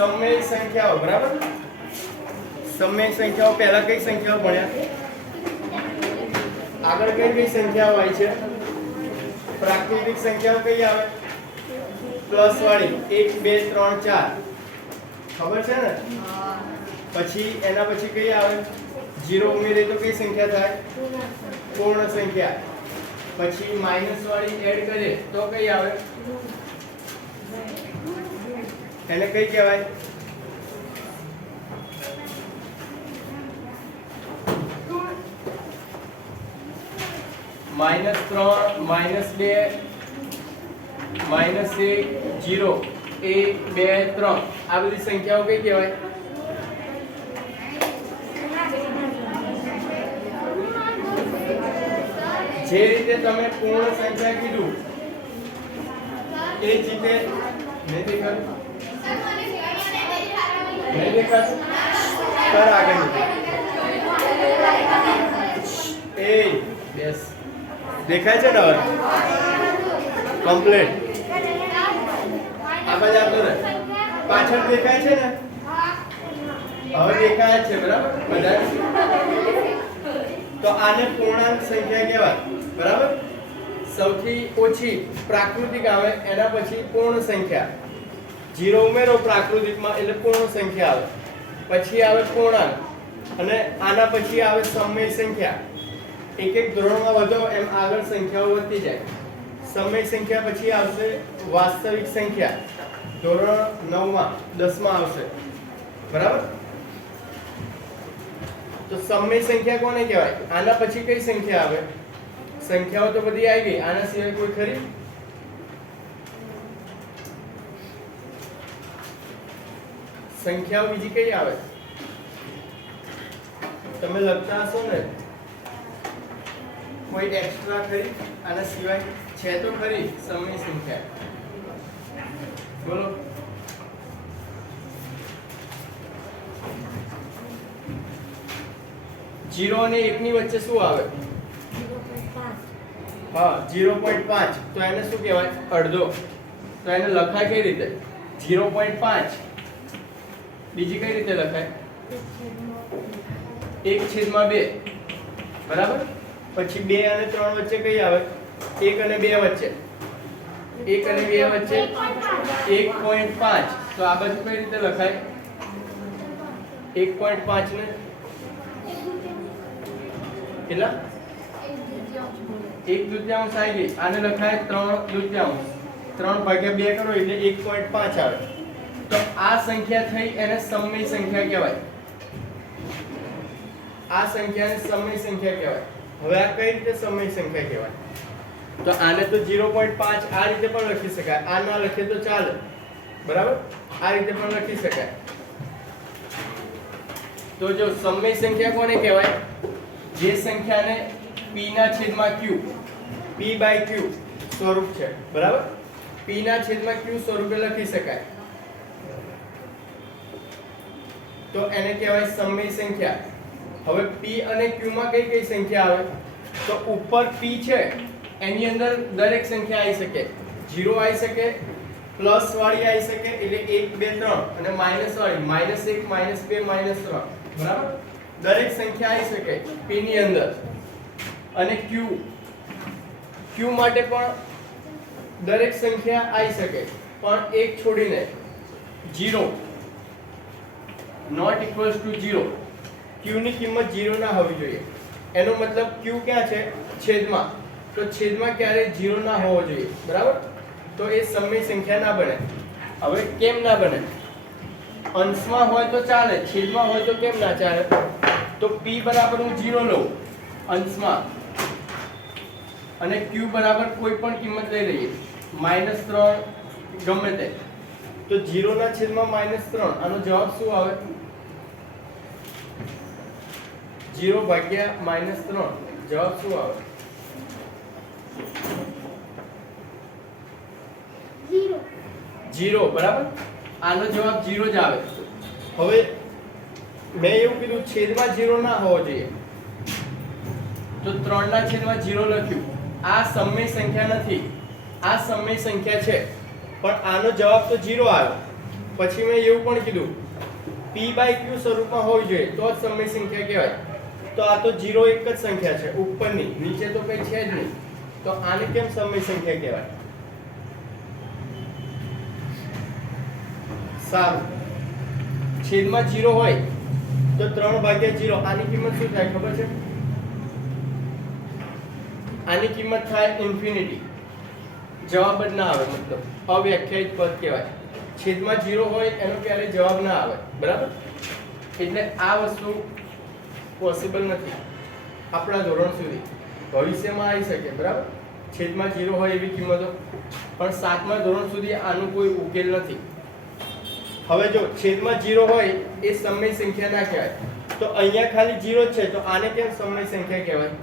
સમય સંખ્યાઓ બરાબર સમય સંખ્યાઓ પહેલા કઈ સંખ્યાઓ ભણ્યા આગળ કઈ સંખ્યાઓ હોય છે પ્રાકૃતિક સંખ્યાઓ કઈ આવે પ્લસ વાળી 1 2 3 4 ખબર છે ને પછી એના પછી કઈ આવે 0 ઉમેરે તો કઈ સંખ્યા થાય પૂર્ણ સંખ્યા પછી માઈનસ વાળી એડ કરીએ તો કઈ આવે એને કઈ કહેવાય -3 -2 -1 0 1 2 3 આ બધી સંખ્યાઓ કઈ કહેવાય જે રીતે તમે પૂર્ણ સંખ્યા કીધું એ જ રીતે નહીં દેખાતું કર આગળ એ બેસ દેખાય છે ને હવે કમ્પ્લીટ આ બાજુ આવતો રહે પાછળ દેખાય છે ને હવે દેખાય છે બરાબર બધા તો આને પૂર્ણાંક સંખ્યા કહેવાય બરાબર સૌથી ઓછી પ્રાકૃતિક આવે એના પછી પૂર્ણ સંખ્યા 0 ઉમેરો પ્રાકૃતિકમાં એટલે પૂર્ણ સંખ્યા આવે પછી આવે પૂર્ણાંક અને આના પછી આવે સમય સંખ્યા એક એક ધોરણમાં વધો એમ આગળ સંખ્યાઓ વધતી જાય સમય સંખ્યા પછી આવશે વાસ્તવિક સંખ્યા ધોરણ 9 માં 10 માં આવશે બરાબર તો સમય સંખ્યા કોને કહેવાય આના પછી કઈ સંખ્યા આવે સંખ્યાઓ તો બધી આવી ગઈ આના સિવાય કોઈ ખરી સંખ્યાઓ બીજી કઈ આવે તમે લખતા હશો ને કોઈ એક્સ્ટ્રા ખરી આના સિવાય છે તો ખરી સમય સંખ્યા બોલો जीरो અને 1 ની વચ્ચે શું આવે 0.5 હા 0.5 તો એને શું કહેવાય અડધો તો એને લખાય કઈ રીતે 0.5 બીજી કઈ રીતે લખાય 1/2 બરાબર પછી 2 અને 3 વચ્ચે કઈ આવે 1 અને 2 વચ્ચે 1 અને 2 વચ્ચે 1.5 તો આ બાજુ કઈ રીતે લખાય 1.5 ને કેટલા 1/2 આવી ગઈ આને લખાય 3/2 3/2 કરો એટલે 1.5 આવે તો આ સંખ્યા થઈ એને સમય સંખ્યા કહેવાય આ સંખ્યાને સમય સંખ્યા કહેવાય હવે આ કઈ રીતે સમય સંખ્યા કહેવાય તો આને તો 0.5 આ રીતે પણ લખી શકાય આ ના લખે તો ચાલે બરાબર આ રીતે પણ લખી શકાય તો જો સમય સંખ્યા કોને કહેવાય જે સંખ્યાને p ના છેદમાં q p/q સ્વરૂપ છે બરાબર p ના છેદમાં q સ્વરૂપે લખી શકાય તો એને કહેવાય સમય સંખ્યા હવે p અને q માં કઈ કઈ સંખ્યા આવે તો ઉપર p છે એની અંદર દરેક સંખ્યા આવી શકે 0 આવી શકે પ્લસ વાળી આવી શકે એટલે 1 2 3 અને માઈનસ વાળી -1 -2 -3 બરાબર દરેક સંખ્યા આવી શકે p ની અંદર અને q માટે પણ દરેક સંખ્યા આવી શકે પણ એક છોડીને 0 નોટ ઇક્વલ્સ ટુ 0 q ની કિંમત 0 ના હોવી જોઈએ એનો મતલબ q ક્યાં છે છેદમાં તો છેદમાં ક્યારે 0 ના હોવો જોઈએ બરાબર તો એ સમય સંખ્યા ના બને હવે કેમ ના બને અંશમાં હોય તો ચાલે છેદમાં હોય તો કેમ ના ચાલે તો p બરાબર હું 0 લઉં અંશમાં અને q બરાબર કોઈ પણ કિંમત લઈ લઈએ -3 ગમે તે તો 0 ના છેદમાં -3 આનો જવાબ શું આવે 0 ભાગ્યા -3 જવાબ શું આવે 0 બરાબર આનો જવાબ 0 જ આવે હવે મેં એવું કીધું છેદમાં 0 ના હોવો જોઈએ તો 3 ના છેદમાં 0 લખ્યું આ સમય સંખ્યા નથી આ સમય સંખ્યા છે પણ આનો જવાબ તો 0 આવ્યો પછી મેં એવું પણ કીધું p બાય q સ્વરૂપમાં હોવી જોઈએ તો જ સમય સંખ્યા કહેવાય. તો આ તો 0 એક જ સંખ્યા છે ઉપરની, નીચે તો કઈ છે જ નહીં, તો આને કેમ સમય સંખ્યા કહેવાય? સારું, છેદમાં 0 હોય તો 3/0 આની કિંમત શું થાય ખબર છે? આની કિંમત થાય ઇન્ફિનિટી, જવાબ જ ના આવે, મતલબ અવ્યાખ્યાયિત પદ કહેવાય. છેદમાં 0 હોય એનો ક્યારે જવાબ ના આવે, બરાબર? એટલે આ વસ્તુ પોસિબલ નથી આપણા ધોરણ સુધી. ભવિષ્યમાં આવી શકે, બરાબર, છેદમાં 0 હોય એવી કિંમતો, પણ 7મા ધોરણ સુધી આનું કોઈ ઉકેલ નથી. હવે જો છેદમાં 0 હોય એ સમય સંખ્યા ના કહેવાય, તો અહીંયા ખાલી 0 જ છે, તો આને કેમ સમય સંખ્યા કહેવાય?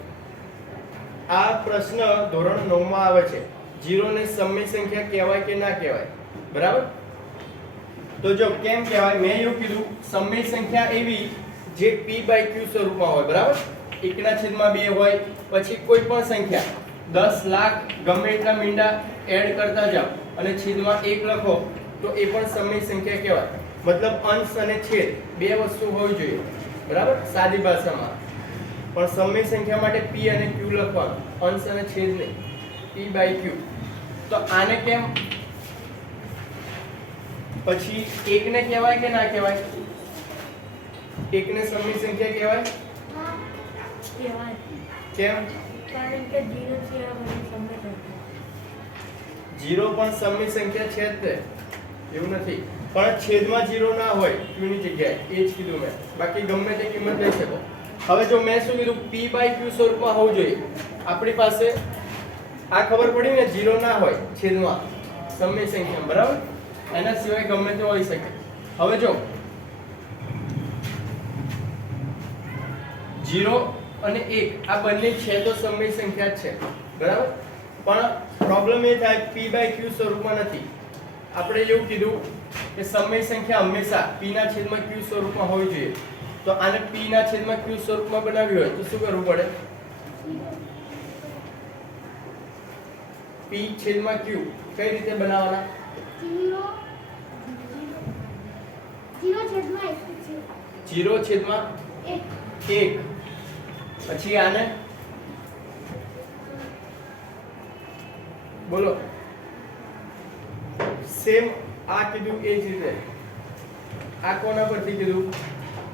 આ પ્રશ્ન ધોરણ 9 માં આવે છે. 0 ને સમય સંખ્યા કહેવાય કે ના કહેવાય, બરાબર? તો જો કેમ કહેવાય, મેં એવું કીધું સમય સંખ્યા એવી જે p બાય q સ્વરૂપમાં હોય, બરાબર? 1/2 હોય, પછી કોઈ પણ સંખ્યા 10 લાખ ગમે એટલા મીંડા એડ કરતા જાઓ અને છેદમાં 1 લખો તો એ પણ સમય સંખ્યા કહેવાય. મતલબ અંશ અને છેદ બે વસ્તુ હોવી જોઈએ, બરાબર, સાદી ભાષામાં. પણ સમય સંખ્યા માટે p અને q લખવાનું, અંશ અને છેદ નહીં, p બાય q. તો આને કેમ પછી 1 ને કહેવાય કે ના કહેવાય? 1 ને સમય સંખ્યા કહેવાય? કેમ? કારણ કે 0 છે આ મને સમય સંખ્યા. 0 પણ સમય સંખ્યા છે જ તે, એવું નથી. પણ છેદમાં 0 ના હોય q ની જગ્યાએ, એ જ કીધું મેં. બાકી ગમે તે કિંમત લઈ શકો. હવે જો મેં શું કીધું, p બાય q સ્વરૂપમાં હોવું જોઈએ. આપણી પાસે આ ખબર પડી ને, 0 ના હોય છેદમાં સમય સંખ્યા, બરાબર? એના સિવાય ગમે તે હોઈ શકે. હવે જો 0 અને 1 આ બંને છે તો સમય સંખ્યા જ છે, બરાબર? પણ પ્રોબ્લેમ એ થાય p બાય q સ્વરૂપમાં નથી. આપણે એવું કીધું કે સમય સંખ્યા હંમેશા p ના છેદમાં q સ્વરૂપમાં હોવી જોઈએ. તો આને p ના છેદમાં q સ્વરૂપમાં બનાવ્યું હોય તો શું કરવું પડે? p છેદમાં q કઈ રીતે બનાવવાના? 0 છેદમાં 1. પછી આને બોલો, સેમ આ કીધું એ જ રીતે. આ કોના પરથી કીધું?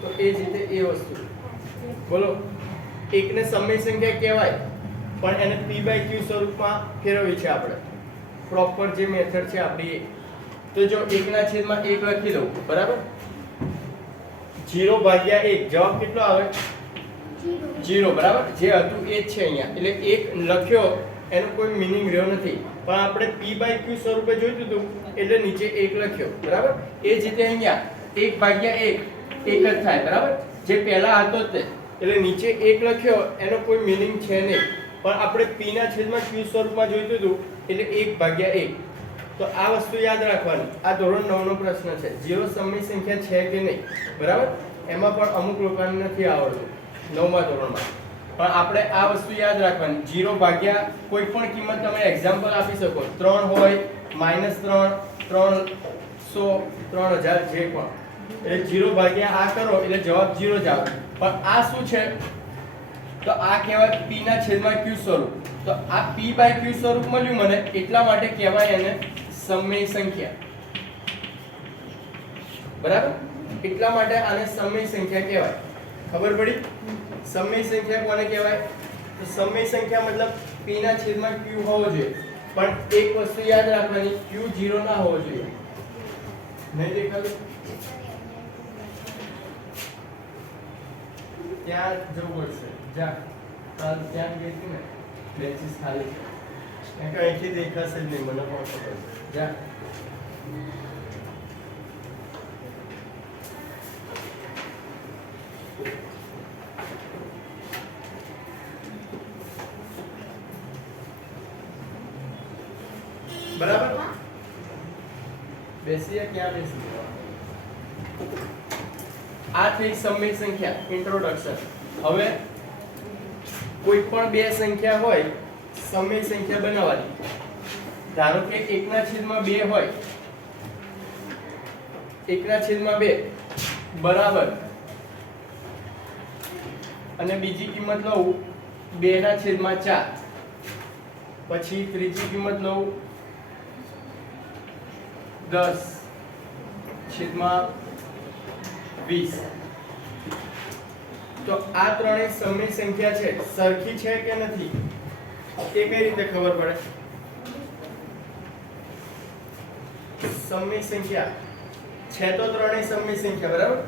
તો એ જ રીતે એ વસ્તુ બોલો. 1 ને સમય સંખ્યા કહેવાય, પણ એને p બાય q સ્વરૂપમાં ફેરવવી છે આપણે. પ્રોપર જે મેથડ છે આપણી એ. તો જો 1 ના છેદમાં 1 લખી દઉં, બરાબર? 0/1 જવાબ કેટલો આવે? 0, બરાબર? જે હતું એ જ છે અહીંયા. એટલે 1 લખ્યો એનો કોઈ મીનિંગ રહ્યો નથી, પણ આપણે p બાય q સ્વરૂપે જોઈતું હતું એટલે નીચે 1 લખ્યો, બરાબર? એ જ રીતે અહીંયા 1/1 1 જ થાય, બરાબર? જે પહેલા હતો તે, એટલે નીચે 1 લખ્યો એનો કોઈ મીનિંગ છે નહીં, પણ આપણે p ના છેદમાં q સ્વરૂપમાં જોઈતું હતું એટલે 1/1. તો આ વસ્તુ યાદ રાખવાની. આ ધોરણ 9 નો પ્રશ્ન છે. 0 સમય સંખ્યા છે કે નહીં, બરાબર? એમાં પણ અમુક લોકોને નથી આવડતું 9મા ધોરણમાં. પણ આપણે આ વસ્તુ યાદ રાખવાની. 0 ભાગ્યા કોઈ પણ કિંમત તમે એક્ઝામ્પલ આપી શકો. 3 હોય, -3, 300, 3000, જે પણ. એટલે 0 ભાગ્યા આ કરો એટલે જવાબ 0 જ આવે. પણ આ શું છે? તો આ કહેવાય p ના છેદમાં q સ્વરૂપ. તો આ p બાય q સ્વરૂપ મળ્યું મને, એટલા માટે કહેવાય એને સમય સંખ્યા, બરાબર? એટલા માટે આને સમય સંખ્યા કહેવાય. ખબર પડી? સમય સંખ્યા કોને કહેવાય? તો સમય સંખ્યા મતલબ p ના છેદમાં q હોવો જોઈએ. પણ એક વસ્તુ યાદ રાખવાની, q 0 ના હોવો જોઈએ. નહીં દેખાતું? ત્યાં જવું પડશે. જા, ત્યાં ગઈ હતી ને, બેન્ચીસ ખાલી છે. અહીંથી દેખાશે જ નહીં, મને પણ ખબર છે. જા. બરાબર? બેસીએ ક્યાં બેસીએ? આ થઈ સમય સંખ્યા, ઇન્ટ્રોડક્શન. હવે કોઈ પણ બે સંખ્યા હોય, સમય સંખ્યા બનાવવાની. ધારો કે 1/2 હોય, 1/2 બરાબર, અને બીજી કિંમત લઉં 2/4, પછી ત્રીજી કિંમત લઉં 10/20. તો આ ત્રણેય સમય સંખ્યા છે, સરખી છે કે નથી એ કઈ રીતે ખબર પડે? સમય સંખ્યા છે તો ત્રણેય સમય સંખ્યા, બરાબર?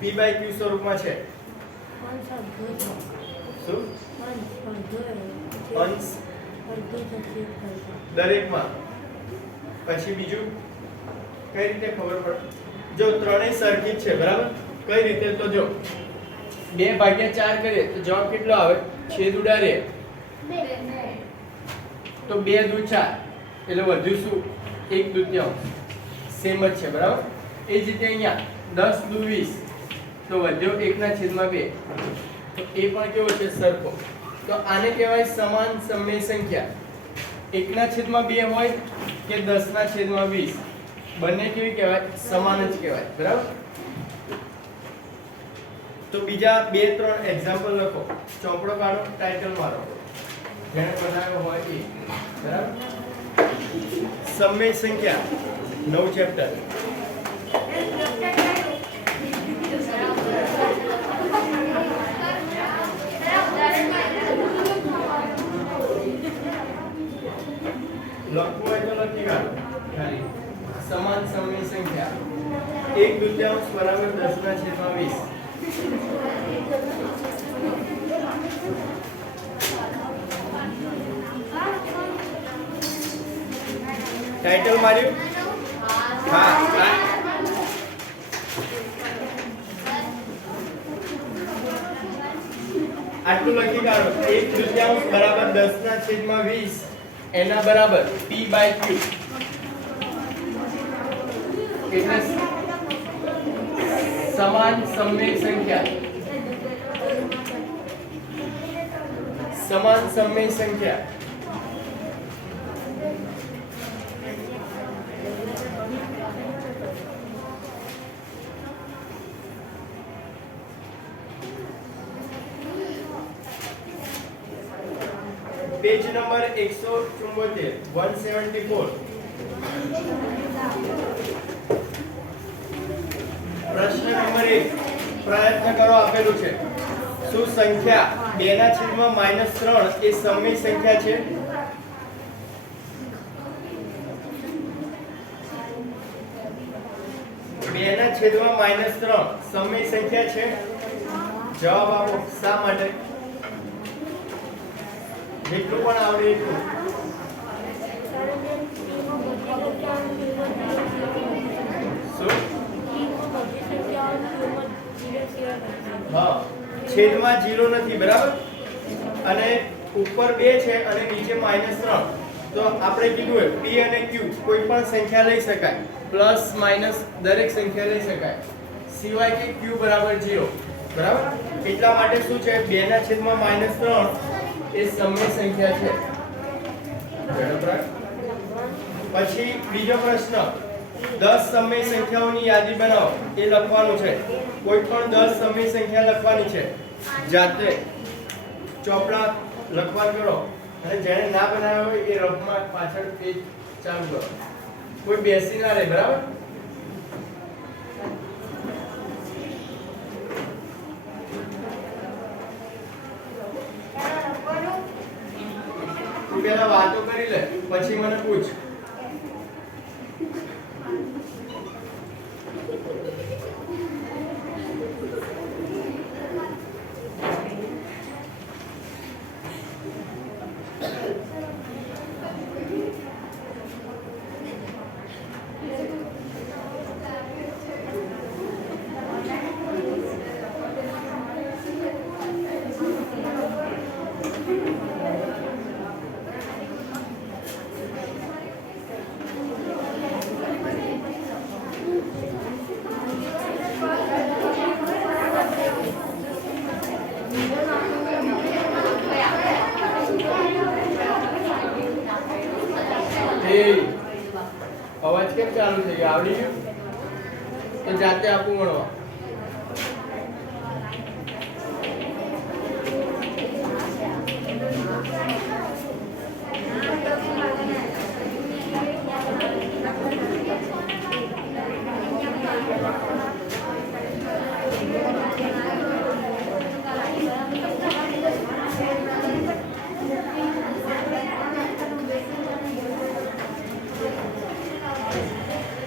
p/q સ્વરૂપમાં છે. શું? અંશ દરેકમાં. પછી બીજું કઈ રીતે ખબર પડે? જો ત્રણેય સરખી જ છે, બરાબર? કઈ રીતે? તો જો 2/4 કરીએ તો જવાબ કેટલો આવે? છેદ ઉડાડીએ તો 2 દુ 4 એટલે વધ્યું શું? 1/2. સેમ જ છે, બરાબર? એ જ રીતે અહીંયા 10 દુ 20 તો વધ્યો 1/2. તો એ પણ કેવો છે? સરખો. તો આને કહેવાય સમાન સમય સંખ્યા. 1/2 હોય કે 10/20, બંને કેવી કહેવાય? સમાન જ કહેવાય, બરાબર? તો બીજા 2-3 એક્ઝામ્પલ લખો. ચોપડો કાઢો, ટાઇટલ મારો, જેણે બનાવ્યો હોય એ, બરાબર? સમય સંખ્યા 9 ચેપ્ટર. લખવું હોય તો લખી કાઢો ખાલી. સમાન સમય સંખ્યા 1/2 બરાબર 10/20. ટાઇટલ માર્યું? હા. આટલું લખી કાઢો. 1/2 બરાબર 10/20 એના બરાબર p/q એટલે સમાન સમય સંખ્યા. સમાન સમય સંખ્યા પેજ નંબર 174 174. પ્રશ્ન નંબર 1 પ્રયત્ન કરો. આપેલું છે શું સંખ્યા 2/-3 એ સમય સંખ્યા છે? -3 સમય સંખ્યા છે? જવાબ આપો. શા માટે? જેટલું પણ આવડે એટલું. હા, છેદમાં 0 નથી, બરાબર? અને ઉપર 2 છે અને નીચે -3. તો આપણે કીધું હોય p અને q કોઈ પણ સંખ્યા લઈ શકાય, પ્લસ માઈનસ દરેક સંખ્યા લઈ શકાય, સિવાય કે q બરાબર 0, બરાબર? એટલા માટે શું છે? 2/-3 એ સમય સંખ્યા છે. પછી બીજો પ્રશ્ન, 10 સમય સંખ્યાઓની યાદી બનાવો. એ લખવાનું છે. કોઈ પણ 10 સમય સંખ્યા લખવાની છે. જાતે ચોપડા લખવાનું કરો, અને જેને ના બનાવ્યો હોય એ રફમાં પાછળ પેજ ચાલુ કરો. કોઈ બેસી ના રહે, બરાબર? તું પહેલા વાતો કરી લે, પછી મને પૂછ. અવાજ કેમ ચાલુ થઈ ગયો? આવડી ગયું? તો જાતે આપું ગણવા.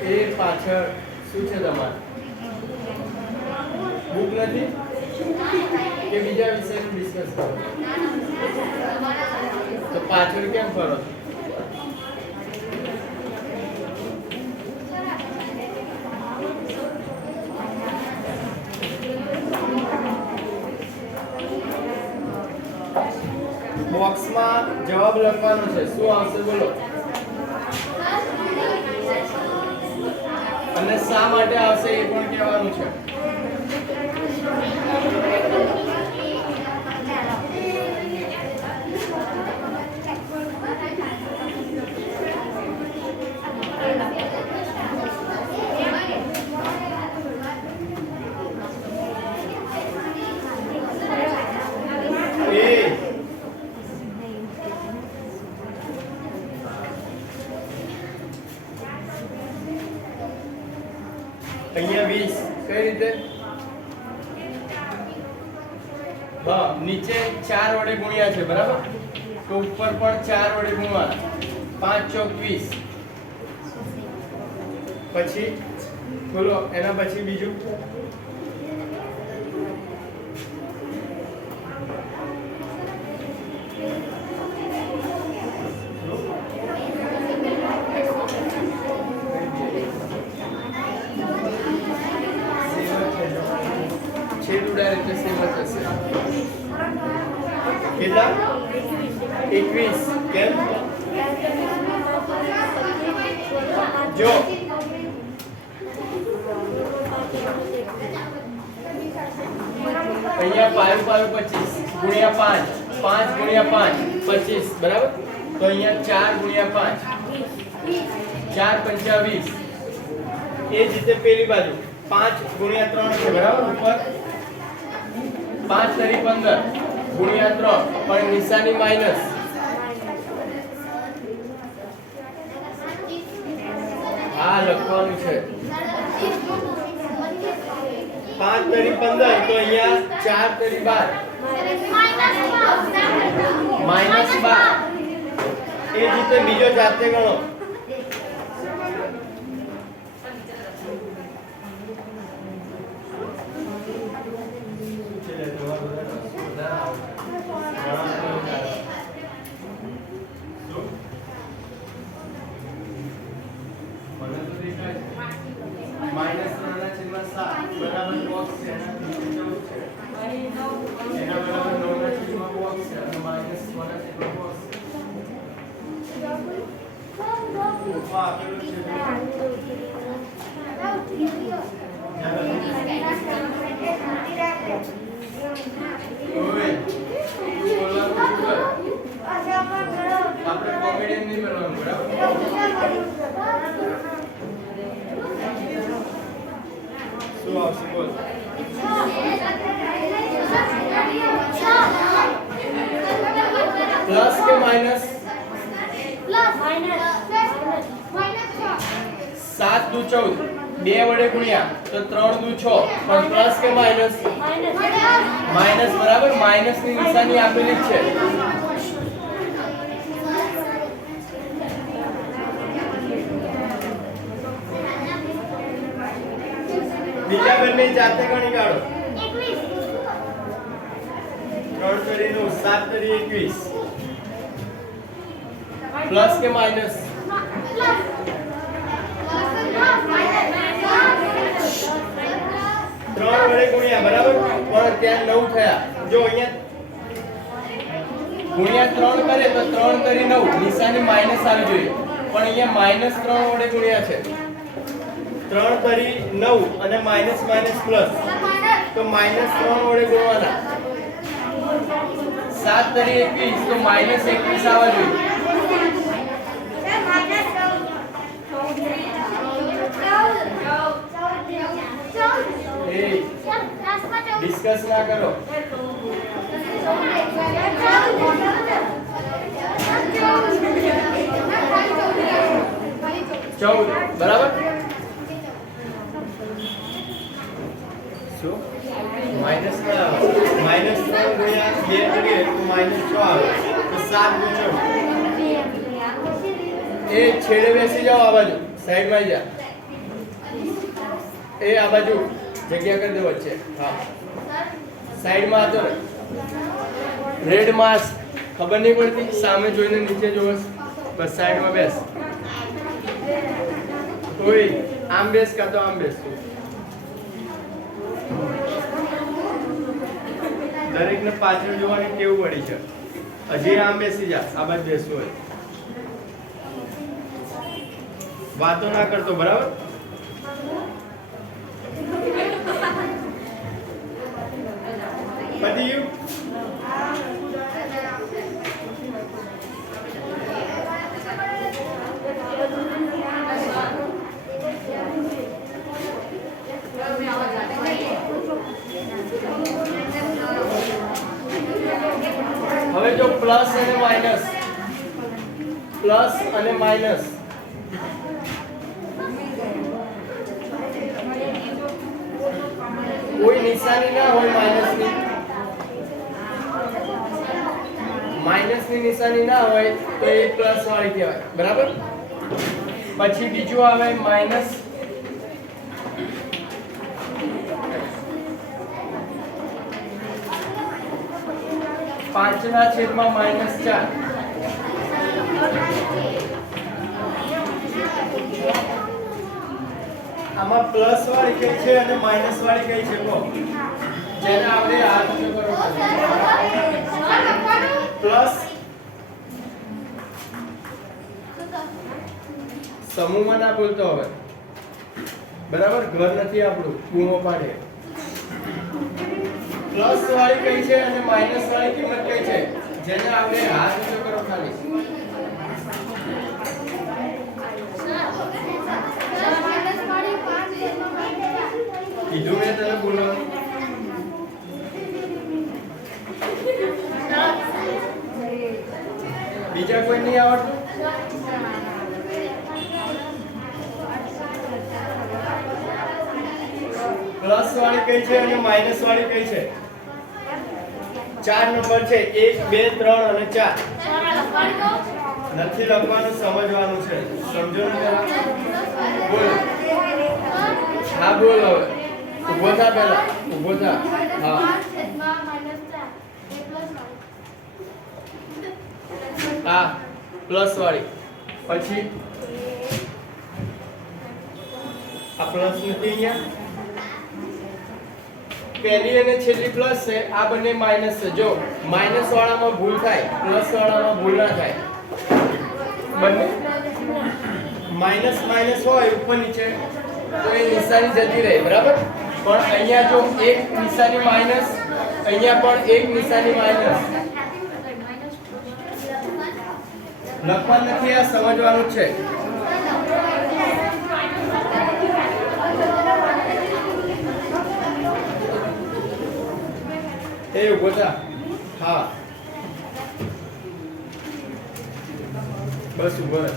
એ પાછળ શું છે તમારે? બુક નથી કે બીજા વિષયનું ડિસ્કસ કરો? તો પાછળ કેમ ફરો છો? બોક્સમાં જવાબ લખવાનો છે. શું આવશે બોલો? અને શા માટે આવશે એ પણ કહેવાનું છે. અહીંયા 20 કઈ રીતે? હા, નીચે 4 વડે ગુણ્યા છે બરાબર, તો ઉપર પણ 4 વડે ગુણવાના. 5 ચોક 20. પછી બોલો એના પછી બીજું છેદ ઉડાડે એટલે સેમ જ હશે. કેટલા? 21. કેમ? જો અહીંયા 5 5 25 ગુણ્યા 5 5 ગુણ્યા 5 25 બરાબર. તો અહીંયા 4 ગુણ્યા 5 4 પંચા 20. એ જ રીતે પેલી બાજુ 5 ગુણ્યા 3 છે બરાબર. ઉપર 5 તરી 15 ગુણ્યા 3 પણ નિશાની માઈનસ. આ લખવાનું છે. 5 તરી 15 તો અહીંયા 4 તરી 12 માઈનસ 12. એ જ રીતે બીજો જાતે ગણો. માઈનસ 3/7 બરાબર બોક્સ છે. એના બરાબર 9/7 બોક્સ છે અને માઈનસ 1/7 બોક્સ છે. ઉપર આપેલું છે. ઓય આપણે કોમેડિયન નહીં બનવાનું બરાબર. શું આવશે બોલ? પ્લસ કે માઈનસ? 7 દુ 14 2 વડે ગુણ્યા તો 3 દુ 6 પણ પ્લસ કે માઈનસ? માઈનસ બરાબર. માઈનસ ની નિશાની આપેલી જ છે. બીજા બંને જાતે ગણી કાઢો. 3 તરી 9 7 તરી 21 પ્લસ કે માઈનસ? 3 વડે ગુણ્યા બરાબર પણ ત્યાં 9 થયા. જો અહીંયા ગુણ્યા 3 કરે તો 3 તરી 9 નિશાની માઈનસ આવી જોઈએ પણ અહીંયા માઈનસ 3 વડે ગુણ્યા છે. 3 તરી 9 અને માઈનસ માઈનસ પ્લસ તો માઈનસ 3 વડે ગુણવાના. 7 તરી 21 તો માઈનસ 21 આવવા જોઈએ. ડિસ્કસ ના કરો. 14 બરાબર. શું માઈનસ -3 ગુણ્યા 2 કરીએ તો -6 આવે તો 7 ગુણ્યા 14. એ છેડે બેસી જાઓ, આ બાજુ સાઈડમાં જા. એ આ બાજુ જગ્યા કરી દો વચ્ચે. હા સાઈડમાં હતો ને રેડ માસ્ક ખબર નહીં પડતી, સામે જોઈને નીચે જોવસ. બસ સાઈડમાં બેસ. કોઈ આમ બેસ કાં તો આમ બેસ. દરેકને પાછળ જોવાની ટેવ પડી છે. હજી આમ બેસી જા, આ બાજુ બેસવું હોય. વાતો ના કરતો બરાબર. પતી ગયું. હવે જો પ્લસ અને માઈનસ, પ્લસ અને માઈનસ કોઈ નિશાની ના હોય માઈનસની, માઈનસની નિશાની ના હોય તો એ પ્લસ વાળી કહેવાય બરાબર. પછી બીજું આવે માઈનસ -5/-4. આમાં પ્લસ વાળી કઈ છે અને માઈનસ વાળી કઈ છે કહો, જેને આપણે હાથ ઊંચો કરો. પ્લસ સમૂહમાં ના બોલતો હવે બરાબર, ઘર નથી આપણું, બૂમો પાડે. પ્લસ વાળી કઈ છે અને માઈનસ વાળી કિંમત કઈ છે, જેને આપણે હાથ ઊંચો કરો ખાલી. કીધું મેં તને બોલવાનું. બીજા કોઈ નહીં આવડતું? પ્લસ વાળી કઈ છે અને માઈનસ વાળી કઈ છે? 4 નંબર છે, 1 2 3 અને 4. નથી લખવાનું, સમજવાનું છે. સમજો ને પેલા બોલો. હા બોલ. હવે ઊભો થા, પેલા ઊભો થા. હા હા પ્લસ વાળી. પછી આ પ્લસ નથી અહીંયા, પહેલી અને છેલ્લી પ્લસ છે, આ બંને માઈનસ છે. જો માઈનસ વાળામાં ભૂલ થાય, પ્લસ વાળામાં ભૂલ ના થાય. બંને માઈનસ માઈનસ હોય ઉપર નીચે તો એ નિશાની જતી રહે બરાબર. પણ અહીંયા જો એક નિશાની માઈનસ, અહીંયા પણ એક નિશાની માઈનસ. લખવાનું નથી, આ સમજવાનું છે. એ ઉભો થા. હા બસ ઉભો રહે.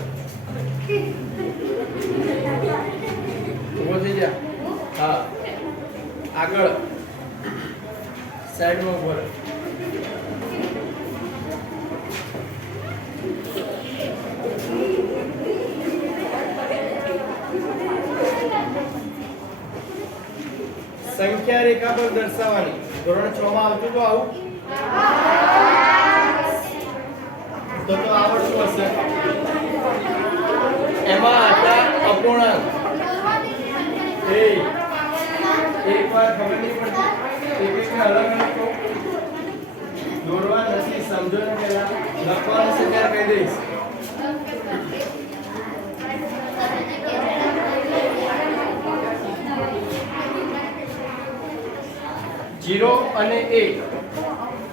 ઉભો થઈ જા. હા આગળ સાઈડમાં ઉભો રહે. સંખ્યા રેખા પર દર્શાવવાની. ધોરણ 6 માં આવતું તો આવું તો આવડતું હશે. એમાં હતા અપૂર્ણાંક. એક વાર ખબર નહીં પડતી, એક અલગ અલગ તો દોરવા નથી. સમજો ને પેલા લખવાનું છે ત્યારે કહી દઈશ. जीरो અને 1,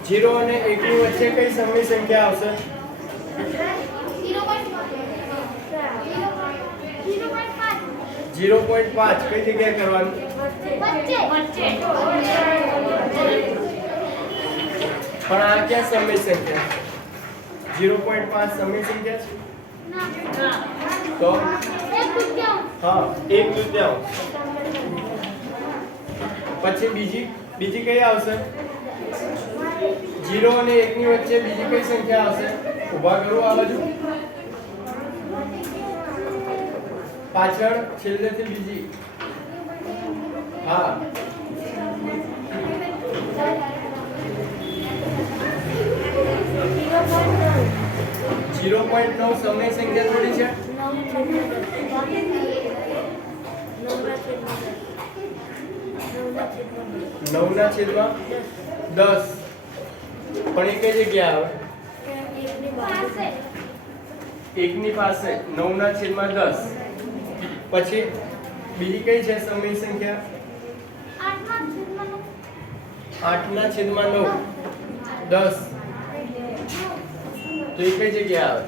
0 અને 1 ની વચ્ચે કઈ સમય સંખ્યા આવશે? 0.5. કઈ જગ્યાએ કરવાનું? વચ્ચે. પણ આ ક્યાં સમય સંખ્યા છે? 0.5 સમય સંખ્યા છે તો હા 1/2. પછી બીજી કઈ આવશે? 0 અને 1 ની વચ્ચે બીજી કઈ સંખ્યા આવશે? ઊભા કરો આ બાજુ. પાછળ છેલ્લેથી બીજી. હા 0.9 સમય સંખ્યા થોડી છે. 9/10. પણ એ કઈ જગ્યા આવે? 1 ની પાસે 9/10. પછી બીજી કઈ છે સમય સંખ્યા? 8/9. 10. તો એ કઈ જગ્યા આવે?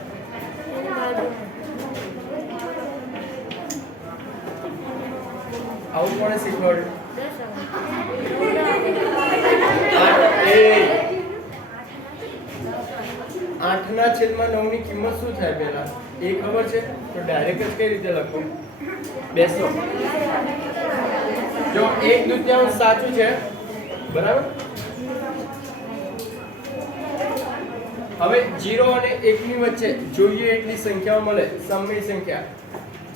આવું કોણે શીખવાડ્યું? 8/9 ની કિંમત શું થાય પેલા એ ખબર છે? તો ડાયરેક્ટ જ કઈ રીતે લખું? બેસો. જો 1/2 સાચું છે બરાબર. હવે 0 અને 1 ની વચ્ચે જોઈએ એટલી સંખ્યાઓ મળે સમય સંખ્યા.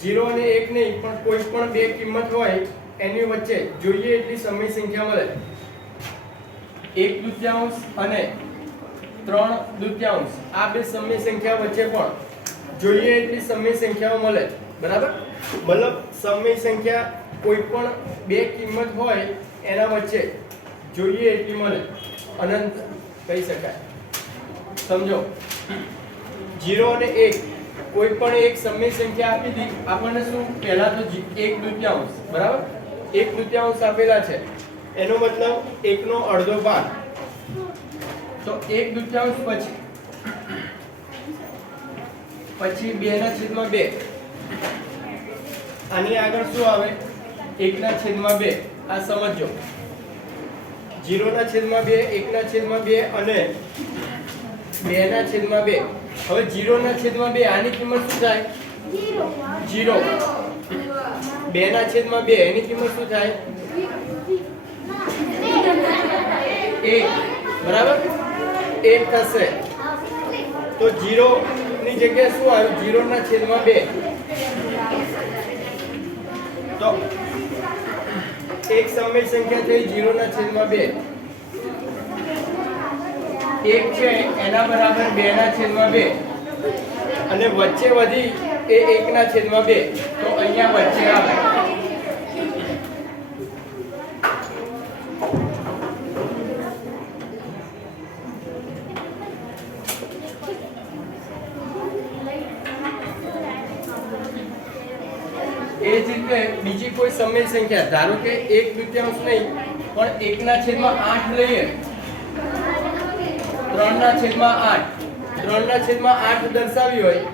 0 અને 1 નહીં પણ કોઈ પણ બે કિંમત હોય એની વચ્ચે જોઈએ એટલી સમય સંખ્યા મળે. 1/2 અને 3/2 આ બે સમય સંખ્યા વચ્ચે પણ જોઈએ એટલી સમય સંખ્યાઓ મળે બરાબર. મતલબ સમય સંખ્યા કોઈ પણ બે કિંમત હોય એના વચ્ચે જોઈએ એટલી મળે અનંત કહી શકાય. સમજો 0 અને 1 કોઈ પણ એક સમય સંખ્યા આપી દી આપણને શું પહેલા તો 1/2 બરાબર. 1/2 આપેલા છે એનો મતલબ 1 નો અડધો ભાગ. તો 1/2 પછી 2/2. આની આગળ શું આવે? 1/2. આ સમજો 0/2 1/2 અને 2/2. હવે 0/2 આની કિંમત શું થાય? 0. 2/2 એની કિંમત શું થાય? 1 બરાબર. 1 થશે. તો 0 ની જગ્યાએ શું આવ્યું? 0/2. તો એક સમય સંખ્યા થઈ 0/2. 1 છે એના બરાબર 2/2 અને વચ્ચે વધી એ 1/2. તો અહીંયા વચ્ચે આવે. એ જ રીતે બીજી કોઈ સમય સંખ્યા ધારો કે 1/2 નહીં પણ 1/8 લઈએ. 3/8. 3/8 દર્શાવી હોય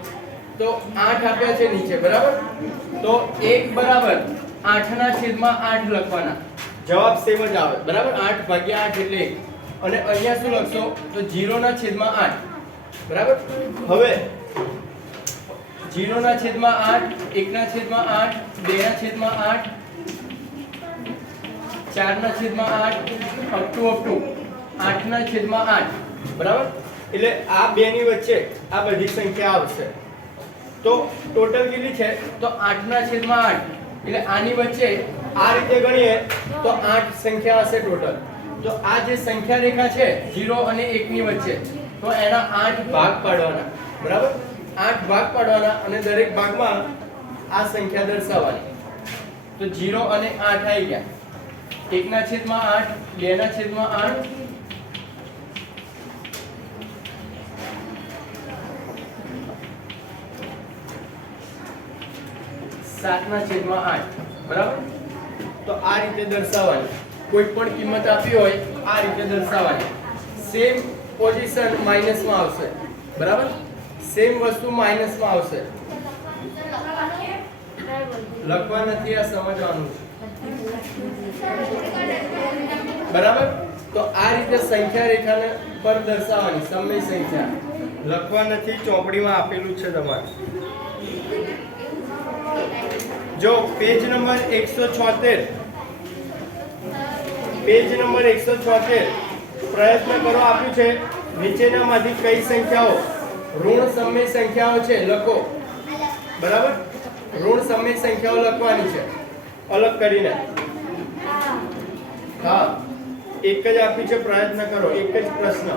તો 8 આપ્યા છે નીચે બરાબર. તો 1 બરાબર 8/8 લખવાના. જવાબ સેમ જ આવે બરાબર. 8/8 એટલે 1. અને અહીંયા શું લખશો? તો 0/8 બરાબર. હવે 0/8 1/8 2/8 4/8 up to 8/8 બરાબર. એટલે આ બે ની વચ્ચે આ બધી સંખ્યા આવશે. તો ટોટલ કેટલી છે? તો 8/8. એટલે આની વચ્ચે આ રીતે ગણીએ તો 8 સંખ્યા હશે ટોટલ. તો આ જે સંખ્યા રેખા છે 0 અને 1 ની વચ્ચે તો એના 8 ભાગ પાડવાના બરાબર. 8 ભાગ પાડવાના અને દરેક ભાગમાં આ સંખ્યા દર્શાવવાની. તો 0 અને 8 આવી ગયા. 1/8 2/8 7/8 બરાબર. તો આ રીતે દર્શાવવાની. કોઈ પણ કિંમત આપી હોય આ રીતે દર્શાવવાની. સેમ પોઝિશન માઈનસમાં આવશે બરાબર. સેમ વસ્તુ માઈનસમાં આવશે. લખવા નથી, આ સમજવાનું છે બરાબર. તો આ રીતે સંખ્યા રેખાને પર દર્શાવવાની સમય સંખ્યા લખવા નથી, ચોપડીમાં આપેલું છે તમારે. જો પેજ નંબર 176, પેજ નંબર 176 પ્રયત્ન કરો આપ્યું છે. નીચેનામાંથી કઈ સંખ્યાઓ ઋણ સમય સંખ્યાઓ છે લખો. બરાબર, ઋણ સમય સંખ્યાઓ લખવાની છે અલગ કરીને. હા, એક જ આપ્યું છે, પ્રયત્ન કરો, એક જ પ્રશ્ન.